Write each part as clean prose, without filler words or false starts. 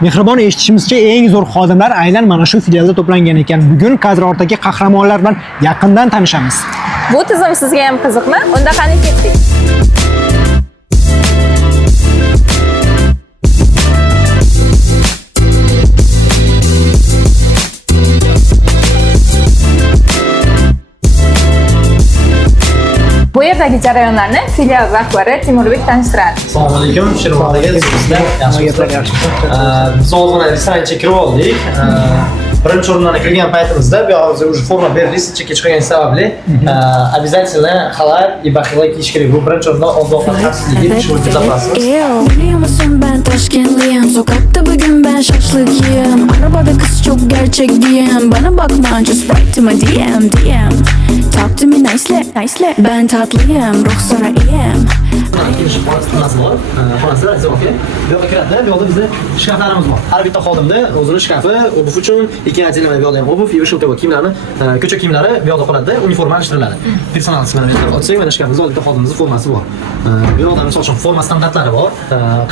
Mehribon eshitishimizcha eng zo'r xodimlar aynan mana shu filialda to'plangan ekan. Bugun kadr ortidagi qahramonlar bilan yaqindan tanishamiz. Bu tizim sizga ham qiziqmi? Unda qani ketdik. Bu yerdagi jarayonlarni filial rahbari Timurbek tanishtiradi. Assalomu alaykum, Shirvon aka, sizlar yaxshi. Biz ozgina restoranga kirib oldik. Birinchi o'rindan kirgan paytimizda bu yoqda уже forma berdik, chekka chiqgan sababli обязательно xalat и baqila kiyish kerak. Bu birinchi o'rindan oziq-ovqat xavfsizligi shu bezapasiz. Biliyorsun ben Toshkentliyim, sokakta bugün ben şaşlık yiyem. Arabada kız çok gerçek diyem. Bana bakma, just write to my DM. Talk to me nicely, ben tatlıyım, ruhsara iyiyim. Xonasida zo'rga. Bu yoqqa kiradi, bu yoqda bizda shkaflarimiz bor. Har bitta xodimda o'zining shkafi, obuv uchun, ikki ateliya bu yoqda ham obuv, yo'shilka va kiyimlarni, ko'cha kiyimlari bu yoqda qoladi, uniforma alishtiriladi. Personal qismini ochsak, mana shkafimizda bitta xodimimizning formasi bor. Bu yoqda misol uchun forma standartlari bor.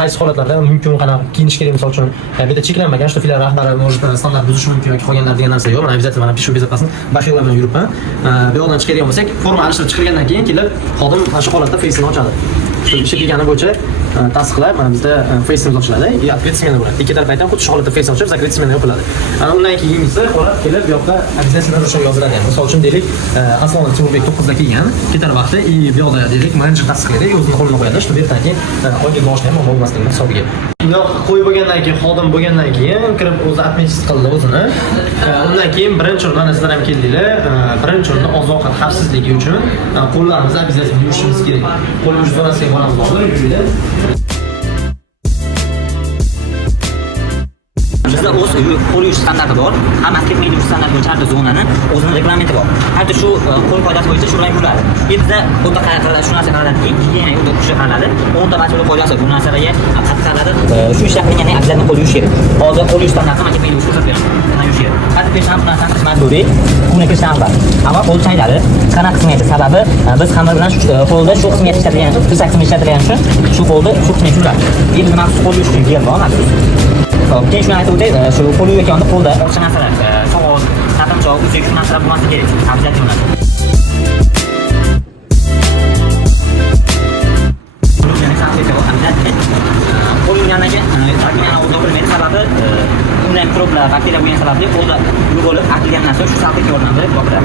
Qaysi holatlarda mumkin qanaqa kiyinish kerak misol uchun, bu yerda cheklanmagan, что filial rahbari может standart buzishi mumkin yoki qolganlar degan narsa yo'q. Mana обязательно mana pishu bezapasini baxillar bilan yuribman. Bu yoqdan chiqadigan bo'lsak, forma alishtirib chiqargandan keyin kelib xodim mana shu holatda face'ini ochadi. Ishga kelgani bo'yicha tasdiqlab, mana bizda face'imiz ochiladi. Открыть smena bo'ladi. Ikki tarafdan ham xuddi shu holatda face ochib, закрыть smena yopiladi. Undan keyin esa holat kelib bu yoqda обязательно ruchka yoziladi. Misol uchun deylik, Aslonov Timurbek 9da kelgan, ketar vaqti bu yoqda deylik, menejer tasdiqlaydi, o'zini qo'lini qo'yadi, что bu yerdan keyin oyga boshni ham bo'lmasligini hisobiga. Bu yoqqa qo'yib bo'lgandan keyin, xodim bo'lgandan keyin kirib o'zi отметить qildi o'zini. Undan keyin birinchi o'rindan sizlar ham keldinglar. Birinchi o'rinda oziq-ovqat xavfsizligi uchun qo'llarimizni обязательно yuvishimiz kerak. Qo'l yuvish zonasiga boramiz hozir yuraylik. Bizda o'z qo'l yuvish standarti bor. Hammasi ketmaydi bu standart bo'yicha har zonani o'zining reglamenti bor. Hatto shu qo'l qoidasi bo'yicha shu bilan yuriladi. Bizda o'ta qaraladi, shu narsa qaradiki, gigiyena o'ta kuchli qaraladi. O'nta mas'ul qoidasi bu narsalarga qattiq qaraladi. Shu ishlar qilinganda обязательно qo'l yuvish kerak. Hozir qo'l yuvish standarti ham ketmaydi, shu qilib mana yuvish kerak. Hatto peshon narsani qilish majburiy. Kuni kirishdan avval. Ammo qo'l chaynadi. Qanaqa qilmaydi? Sababi biz xamir bilan qo'lda shu qismga ishlatilgan, tuzak qismi ishlatilgan uchun shu qo'lda shu qismga tushadi. Endi maxsus qo'l yuvish uchun gel bor, maxsus. Keyin shuni aytib o'tay, shu qo'l yuvayotganda qo'lda boshqa narsalar, so'g'oz, tatimchoq, uzuk shu narsalar bo'lmasligi kerak. Обязательно. Qo'l yuvgandan keyin bakteriyalar o'zida bo'lmaydi, sababi undan mikroblar, bakteriya bo'lgan sababli qo'lda yuvilib akilgan narsa shu salqinga yordam berib yoqadi.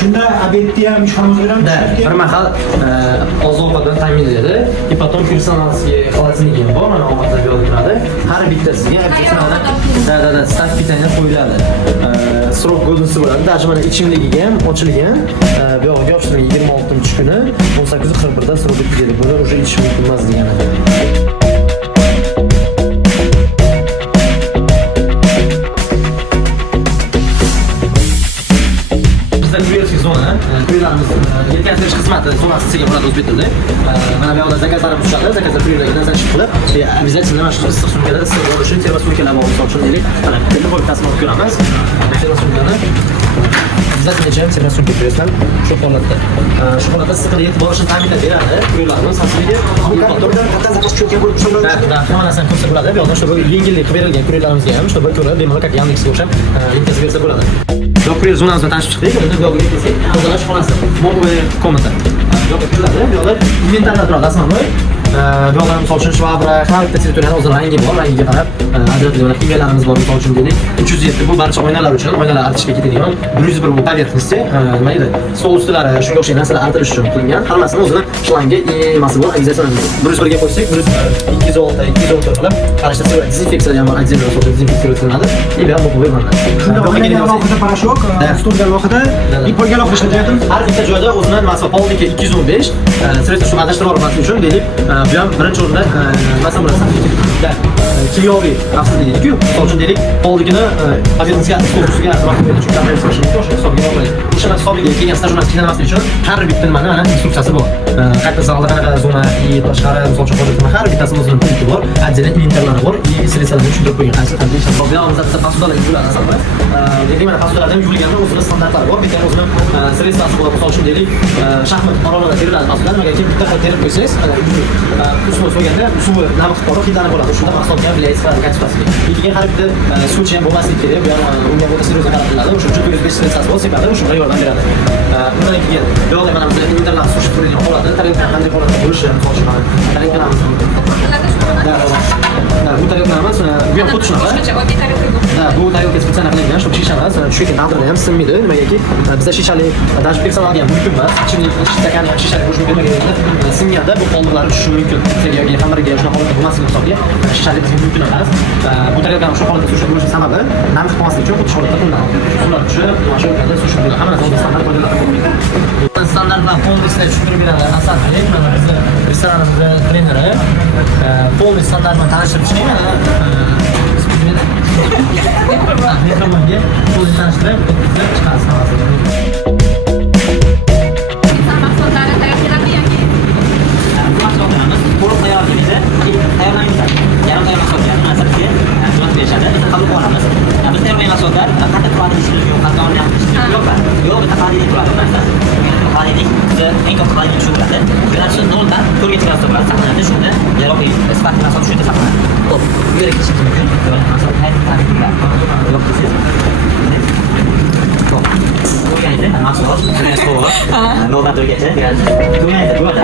Shunda obedda ham ishxonamizga ham bir mahal oziq-ovqatdan ta'minlaydi. И потом персоналskiy холодильnigi ham bor, mana ovqatlar yo'lda turadi. Har bittasiga обязательно stav pitaniya qo'yiladi. Srok godnosti bo'ladi. Даже mana ichimligiga ham ochilgan. Bu yoqqa yopishtirilgan 26-kuni 18:41 da srok bitadi. Buni уже ichish mumkin emas degani. Zona, quylarimiz yetkazish xizmati zonasiga bo'ladi o'zbek tilida. Mana bu yoqda zakazlarimiz tushadi, zakazlar quylarga nazarchilik qilib, обязательно mana shu issiq sumkada issiq bo'lishi, termos sumkalar bor, misol uchun deylik, mana bitta qo'yib tasmani ko'ramiz. Termos sumkani обязательно termos sumka qo'yasizlar shu holatda. Shu holatda issiqlik yetib borishini ta'minlab beradi. Quylarimiz xavfsizligi qattiq zakaz cho'kka bo'lib tushadi. Hamma narsani ko'rsatib bo'ladi. Bu yoqda shu yengillik qilib berilgan quylarimizga ham shu bir ko'rib, bemalol как Yandex-ga o'xshab yetkazib bersa bo'ladi. Yo'q, zonamizdan tanishib chiqdik. Endi bu yoqqa kelsak, tozalash xonasi, mobil komnata. Bu yoqqa kiriladi. Bu yoqda inventarlar turadi, asosiy. Bu yoqda misol uchun shvabra, har bitta territoriyani o'z rangi bor, rangiga qarab ajratilgan kigalarimiz bor, misol uchun deylik. 307 bu barcha oynalar uchun, oynalar artishga ketadigan. 101 bu поверхности, nima edi? Stol ustilari, shunga o'xshagan narsalar artilish uchun qilingan. Hammasini o'zini shlangi, nimasi bor, обязательно. 101 ga qo'ysak, 206, 214 qilib qarashtirsa, dezinfeksiya ham bor, отдельно dezinfeksiya qilinadi. И bu ham mobil bo'ladi. Shunda alohida parashok, stolga alohida, ipolga alohida ishlatyapti. Har bitta joyda o'zining nimasi Poldiki 215, sirasi shu adashtirib olmaslik uchun deylik, bu ham birinchi o'rinda nimasi bo'ladi? Kimyoviy xavfsizligi-ku, misol uchun deylik, Poldikini aviatsiya korpusiga vaqt berdi, chunki aviatsiya hisobiga oladi. O'sha hisobiga kelgan stajyorlar qiynalmaslik uchun har bitta nimani mana instruksiyasi bor. Qayta zalda qanaqa zona, tashqari, misol uchun hozir har bittasini o'zining punkti bor, отдельно inventarlari bor, sirasilarni tushuntirib qo'ygan. Qaysi qanday ish bor. Bu ham bizda posudalar yuviladi asosan. Deylik, mana posudalardan yuvilganda o'zining standartlari bor. Bitta o'zining sirasi bor, misol uchun deylik, shaxmat orolida teriladi posudalar, nimaga bitta terib qo'ysangiz, Ustma so'yganda suvi nami miqdori hidlanib bo'ladi. Shunda mahsulotga bilaysiz va kachpasiga. Keyin har bitta suvchi ham bo'lmasligi kerak. Bu ham unga o'ta seriyozga qaratiladi. O'sha 405 grad bo'lsa sepadi, shunga yordam beradi. Undan keyin yo'q mana biz Niderland sushi turadigan holatda tarelka qanday holatda bo'lishi misol uchun tarelkalarimiz bu tarelkalarimiz bu ham xuddi shunaqa. Bu tarelka spesial qilingan, чтобы shisha emas, chunki nadirda ham sinmaydi. Nimagaki bizda shishali даже personalga ham mumkin emas. Ichini stakani ham shishali bo'lishi mumkin emas. Singanda bu qoldiqlar tushishi mumkin. Yoki xamirga shunaqa holatda bo'lmasligi hisobiga shishali bizga mumkin emas. Bu tarelkani shu holatda sushi bo'lishi sababi nam chiqmaslik uchun xuddi shu holatda qilinadi. Ular tushib, mana shu yerda sushi bo'ladi. Hamma narsa standart qo'yiladi. Standart bilan polnislar tushuntirib beradilar. Asadbek, mana bizni restoranimizda treneri. Polni standart bilan tanishtirib chiqing. Mehmonga polni tanishtirib, chiqasiz hammasiga. Mahsulotlari tayyorlanadi yoki mahsulotlarimiz to'liq tayyorlanmaydi. Tayyorlanmaydi. Yarim tayyor mahsulotlar asosiga xizmat berishadi. Biz qabul qilamiz. Biz tayyorlagan mahsulotlar qanday turadi ishimiz yo'q, qanday olyapmiz yo'q. Yo'q, bitta qadimiy turadi narsa. Qadimiy bizni eng ko'p qadimiy shu turadi. Gradus 0 dan 4 gacha bo'ladi saqlanadi. Shunda yaroqli sifatli mahsulot shunda saqlanadi. Xo'p, bu yerga chiqish mumkin. Mahsulot tayyorlanadi. Yo'q desiz. To'g'ri, mahsulot to'g'ri. Noldan 4 gacha beradi. To'g'ri, bu yerda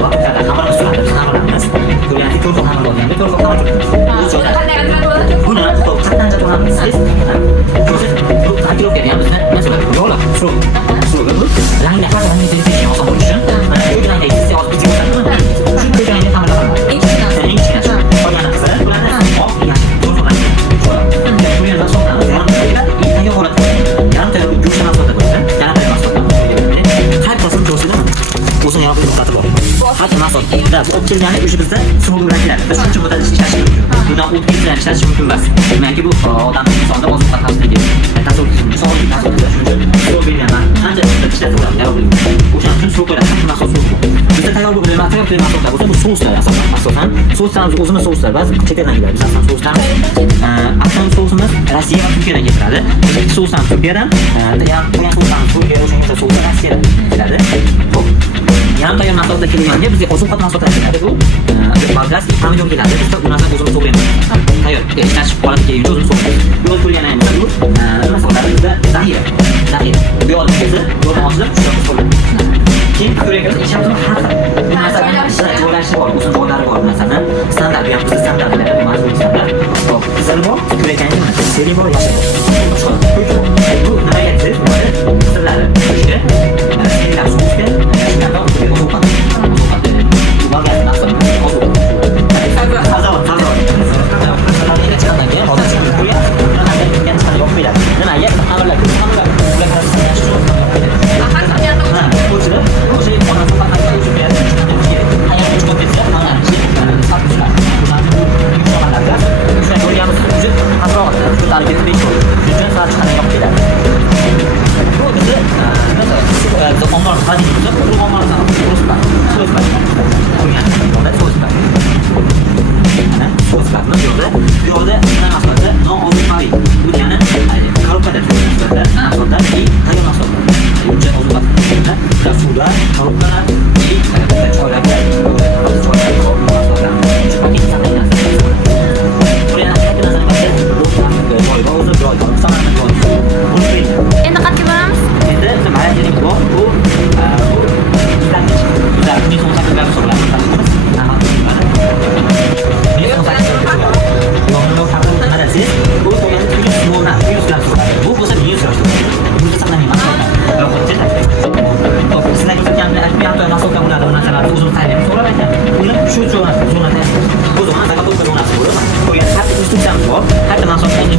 xabar usulida xabarlarimiz. To'g'ri, to'g'ri xabar bo'lganda to'g'ri xabar turibdi. qanday qilib bo'ladi? Buni qatdan to'g'ramiz siz. Bu taklif bergan bizni masalan yo'q, shu bu rangli har rangli televizion oson bo'lishi uchun mana shu rangli sizga olib chiqaman. Shu rangli xabarlar. Eng kichkina. Qolgan narsa bularni oq yashil to'g'ri rang. Bu yerda so'ramiz. Tayyor holatda. Yarim tayyor go'sht mahsuloti bo'lsa, yarim tayyor mahsulot. Har tasini ko'rsatdim. O'zini yoqib to'xtatib bor. Har mahsulotda bu olib kelgani o'sha bizda suv bilan keladi. Biz shuncha muddat ishlash mumkin. Bundan o'tib ketgan ishlash mumkin emas. Demakki bu odam insonda o'z xavfsizligi, tasavvur, sog'liq tasavvurida shuncha suv berganlar. Qancha ishlatib bo'ladi, yaroqli. O'shaning uchun suv qo'yadi, mahsulot suv. Bizda tayyor bo'lgan mahsulotlar bo'lsa, bu souslar asosan. Souslarimiz o'zimiz souslar, ba'zi chet eldan keladi. Biz asosan souslarimiz, asosan sousimiz Rossiya va Turkiyadan keladi. Biz souslarimiz Turkiyadan, qo'ygan souslarimiz Turkiya, o'sha souslar Rossiyadan keladi. Xo'p. Yarim tayyor mahsulotlar kelganda bizga ozuqat mahsulotlar keladi. Bu bagaz, pomidor keladi. Biz bu narsani o'zimiz to'g'raymiz. Tayyor, ishlash holatiga kelguncha o'zimiz to'g'raymiz. Yo'l qo'ygandan keyin bu mahsulotlar bizda zaxira. Bu yo'lni kelsa, yo'lni ochib, shuni qo'yamiz. Keyin ko'raymiz, ishimizni har bir narsani joylashish bor, o'zini joylari bor. Masalan, standart, bu ham bizda standartlar, bu mazmun standart. Hop, qizil bor, ko'rayotganingiz mana seri bor, yashil bor. Bu nimaga keladi? Qizillari o'sha serilar sousga, yashillar ozuqat. Bagaz mahsuloti ozuqat. Tazavvur. Qizillarni chiqardan keyin hozir shuni qo'yamiz. Qanday qilgan chiqarib yo'q qo'yadi. Nimaga? Xamirlar, ular shu zonada bu zaman zakat bo'lib zonasi bo'lib qo'ygan har instruksiyamiz bor. Har bir mahsulotning